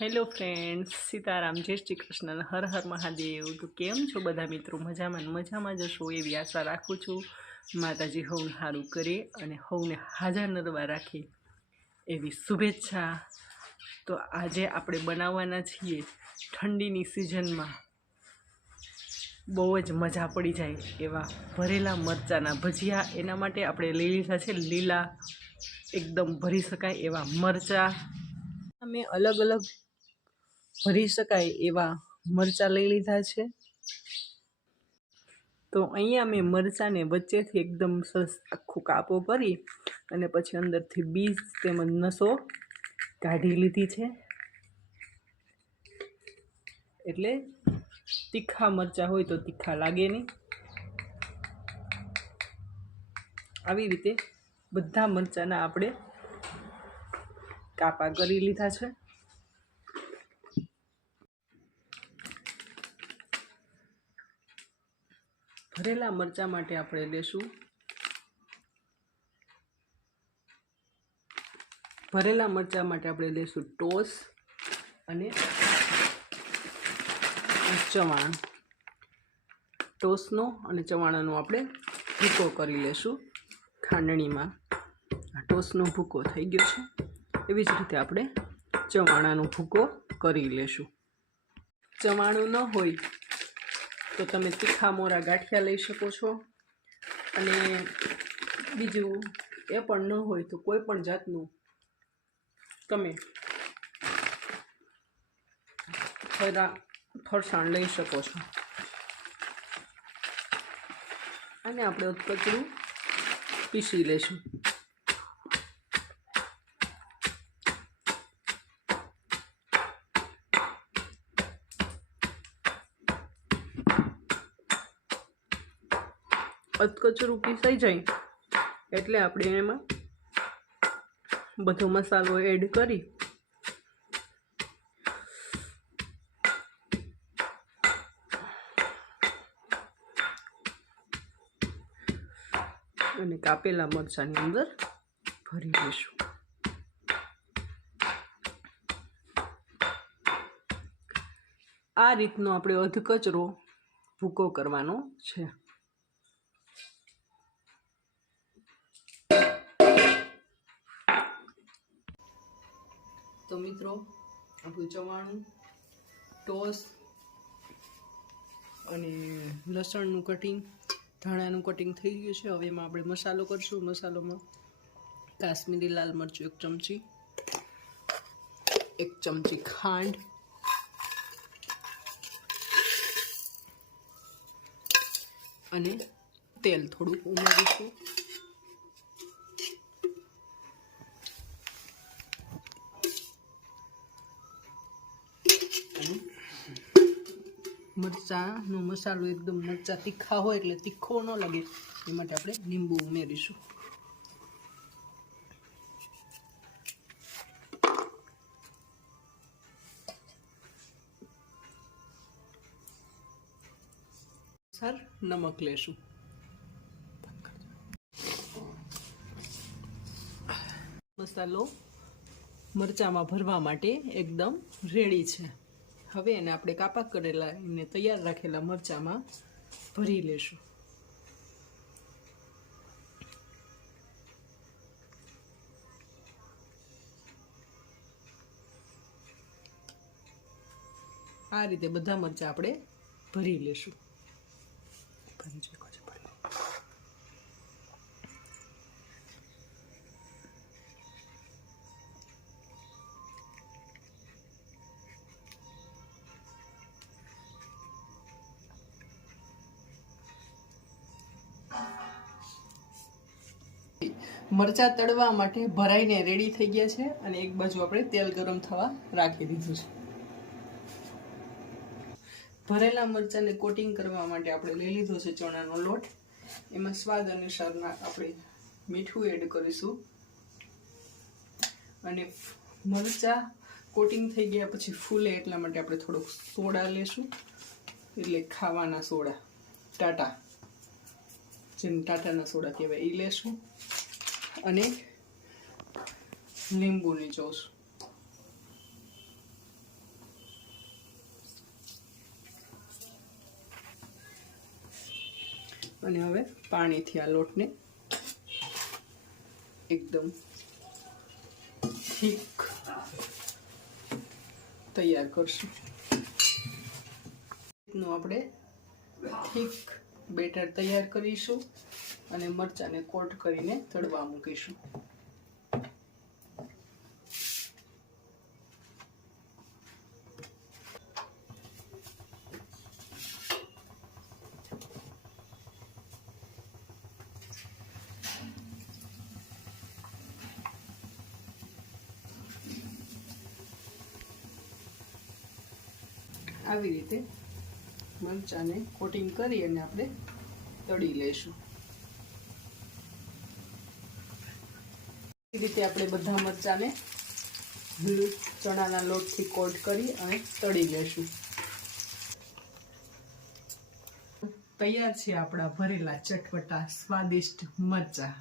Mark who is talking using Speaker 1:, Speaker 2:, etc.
Speaker 1: Hello friends, Sitaram, જય શ્રી કૃષ્ણ, હર હર મહાદેવ. તો કેમ છો બધા મિત્રો? મજામાં મજામાં જશો એવી આશા રાખું છું. માતાજી હવને સારું કરે અને હવને હાજર નરવા રાખે એવી શુભેચ્છા. તો આજે આપણે બનાવવાના છીએ ઠંડીની સિઝનમાં. બહુ જ મજા પડી જાય એવા ભરેલા મરચાંના ભજીયા. એના માટે આપણે લઈ લીધા છે લીલા, એકદમ ભરી શકાય એવા મરચાં. અમે અલગ અલગ ભરી શકાય એવા મરચાં લઈ લીધા છે. તો અહીંયા મેં મરચાંને વચ્ચેથી એકદમ સરસ આખું કાપો કરી અને પછી અંદરથી બીજ તેમજ નસો કાઢી લીધી છે. એટલે તીખા મરચાં હોય તો તીખા લાગે નહીં. આવી રીતે બધા મરચાંના આપણે કાપા કરી લીધા છે. ભરેલા મરચાં માટે આપણે લેશું. ભરેલા મરચાં માટે આપણે લેશું ટોસ અને ચવાણ. ટોસનો અને ચવાણાનો આપણે ભૂકો કરી લેશું ખાંડણીમાં. ટોસનો ભૂકો થઈ ગયો છે. એવી જ રીતે આપણે ચવાણાનો ભૂકો કરી લેશું. ચવાણું ન હોય તો તમે તીખા મોરા ગાંઠિયા લઈ શકો છો. અને બીજું એ પણ ન હોય તો કોઈ પણ જાતનું તમે ફરા ફરસાણ લઈ શકો છો. અને આપણે કચરું પીસી લેશું અધકચરું પીસાઈ જાય, એટલે આપણે એમાં બધો મસાલો એડ કરી અને કાપેલા મરચાંની અંદર ભરી દઈશું. આ રીતનો આપણે અધકચરો ભૂકો કરવાનો છે. તો મિત્રો આપણું ચવાણું ટોસ અને લસણનું કટિંગ ધાણાનું કટિંગ થઈ ગયું છે. હવે એમાં આપણે મસાલો કરશું. મસાલોમાં કાશ્મીરી લાલ મરચું એક ચમચી એક ચમચી ખાંડ, અને તેલ થોડુંક ઉમેરીશું. મરચાંનો મસાલો એકદમ મરચાં તીખા હોય એટલે તીખો ન લાગે. એ માટે આપણે લીંબુ ઉમેરીશું. સર, નમક લેશું. મસાલો મરચાંમાં ભરવા માટે એકદમ રેડી છે. હવે એને આપણે કાપા કરેલા એને તૈયાર રાખેલા મરચાંમાં ભરી લેશું. આ રીતે બધા મરચાં આપણે ભરી લેશું. મરચાં તળવા માટે ભરાઈને રેડી થઈ ગયા છે અને એક બાજુ આપણે તેલ ગરમ થવા રાખી દીધું છે. ભરેલા મરચાંને કોટિંગ કરવા માટે આપણે લઈ લીધો છે ચણાનો લોટ. એમાં સ્વાદ અનુસારના આપણે મીઠું એડ કરીશું. અને મરચાં કોટિંગ થઈ ગયા પછી ફૂલે એટલા માટે આપણે થોડોક સોડા લેશું. એટલે ખાવાના સોડા, ટાટા. જેમ ટાટાના સોડા કહેવાય એ લેશું. અને લીંબુની ચોસ અને હવે પાણીથી આ લોટને એકદમ થીક તૈયાર કરશું. રીતનું આપણે થીક બેટર તૈયાર કરીશું. અને મરચાંને કોટ કરીને તળવા મૂકીશું. આવી રીતે મરચાંને કોટિંગ કરી અને આપણે તળી લઈશું. એ રીતે આપણે બધા મરચાંને ચણાના લોટથી કોટ કરી અને તળી લેશું. તૈયાર છે આપણા ભરેલા ચટપટા સ્વાદિષ્ટ મરચાં.